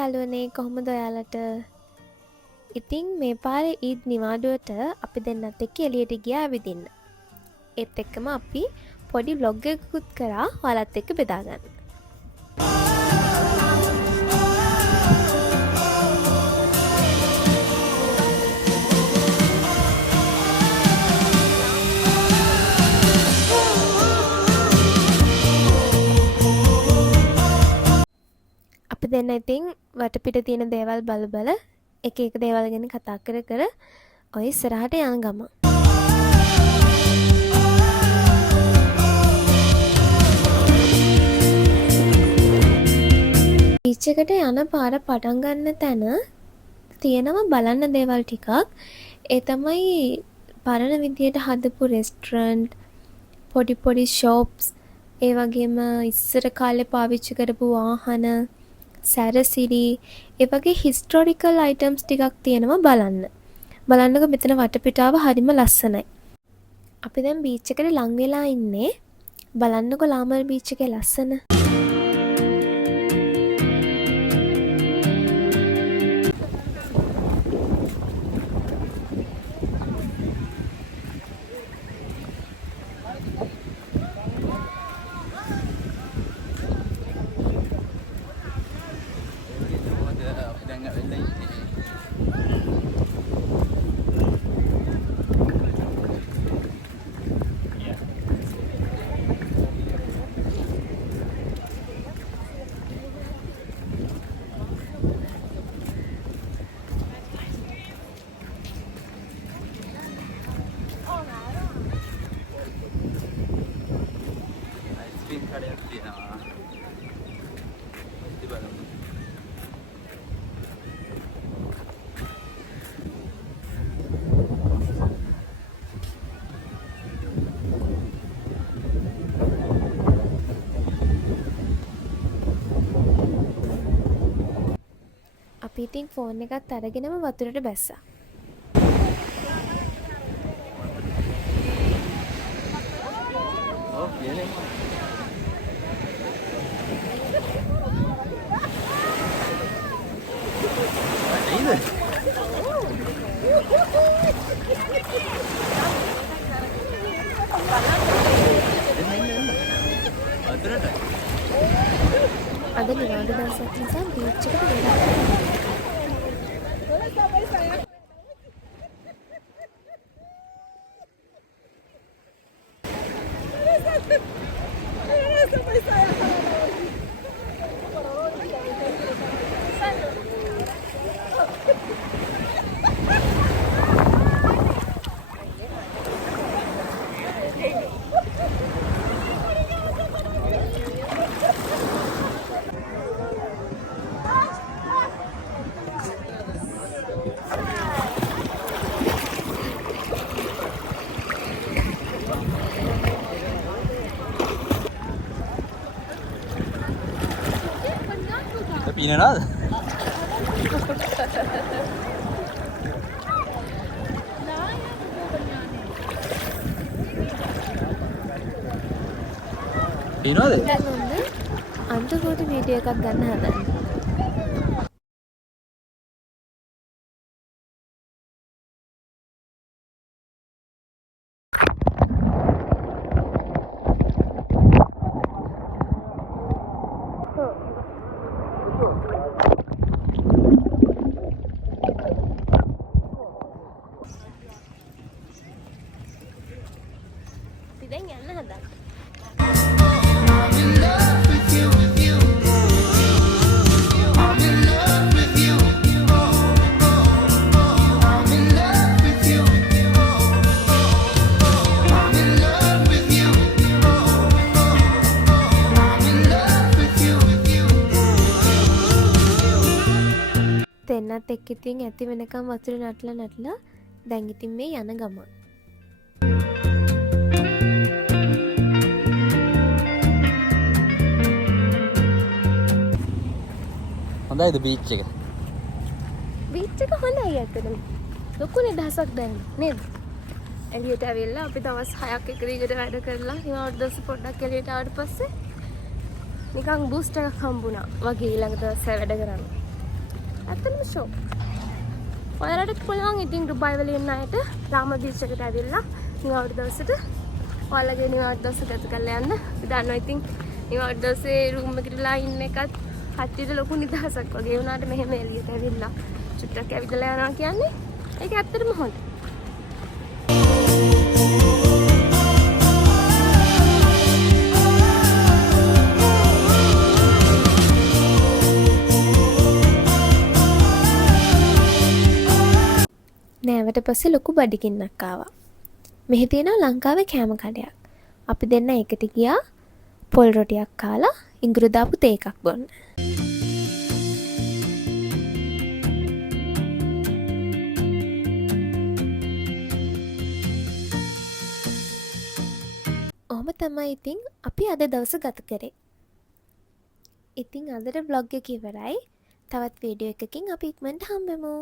යාළුවනේ කොහොමද ඔයාලට? ඉතින් මේ පාරේ ඊද් නිවාඩුවට අපි දෙන්නත් එක්ක එළියට ගියා ඇවිදින්න. ඒත් එක්කම අපි පොඩි vlog එකකුත් කරා ඔයාලත් එක්ක බෙදා ගන්න. අපි දෙන්න ඉතින් වටපිට තියෙන දේවල් බල එක දේවල් ගැන කතා කර ඔය ඉස්සරහට යන ගමන්. බීච් එකට යන පාර පටන් ගන්න තැන තියෙනවා බලන්න දේවල් ටිකක්. ඒ තමයි පරණ විදියට හදපු රෙස්ටරන්ට්, පොඩි ෂොප්ස්, ඒ වගේම ඉස්සර කාලේ පාවිච්චි කරපු වාහන, සැරසිලි, ඒ වගේ හිස්ටොරිකල් අයිටම්ස් ටිකක් තියෙනවා බලන්න. බලන්නකො මෙතන වටපිටාව හරිම ලස්සනයි. අපි දැන් බීච් එකට ලං වෙලා ඉන්නේ. බලන්නකො ලාමල් බීච් එකේ ලස්සන. අපි ඉතින් ෆෝන් එකත් අරගෙනම වතුරට බැස්සා. අද නිවාඩු දවසක් නිසා බීච් එකට ගියා. Pina nada. Pina nada. අන්තකොට වීඩියෝ එකක් ගන්න හදන්නේ. දැන් යන්න හදන්නේ. දෙන්නත් එක්ක ඉතින් ඇති වෙනකම් වතුර නටලා දැන් ඉතින් මේ යන ගමන්. හොඳයිද බීච් එක? බීච් එක හොඳයි ඇත්තටම. ලොකු නිදහසක් දැනෙනවා නේද? එළියට ඇවිල්ලා අපි දවස් 6ක් එක දිගට වැඩ කරලා හිමාවට දවස් පොඩ්ඩක් එළියට ආවට පස්සේ නිකන් බූස්ට් එකක් හම්බුණා වගේ ඊළඟ දවසේ වැඩ කරන්න. ඇත්තටම ෂොක්. ඔයාලට පුළුවන් ඉතින් ඩුබායි වල ඉන්න අයට රාම බීච් එකට ඇවිල්ලා නිවාඩු දවසට ඔයාලගේ නිවාඩු දවස ගත කරලා යන්න. අපි දන්නවා ඉතින් නිවාඩු දවසේ රූම් එකකටලා ඉන්න එකත් කට්ටියට ලොකු නිදහසක් වගේ වුණාට මෙහෙම එළියට ඇවිල්ලා චුට්ටක් ඇවිදලා යනවා කියන්නේ ඒක ඇත්තටම හොඳයි. නෑවට පස්සේ ලොකු බඩගින්නක් ආවා. මෙහි තියෙනවා ලංකාවේ කෑම කඩයක්. අපි දෙන්න එකට ගියා පොල් රොටියක් කාලා ඉඟුරු දාපු තේ එකක් බොන්න. ඔහොම තමයි ඉතින් අපි අද දවස ගත කරේ. ඉතින් අදට vlog එක ඉවරයි. තවත් වීඩියෝ එකකින් අපි ඉක්මනට හම්බෙමු.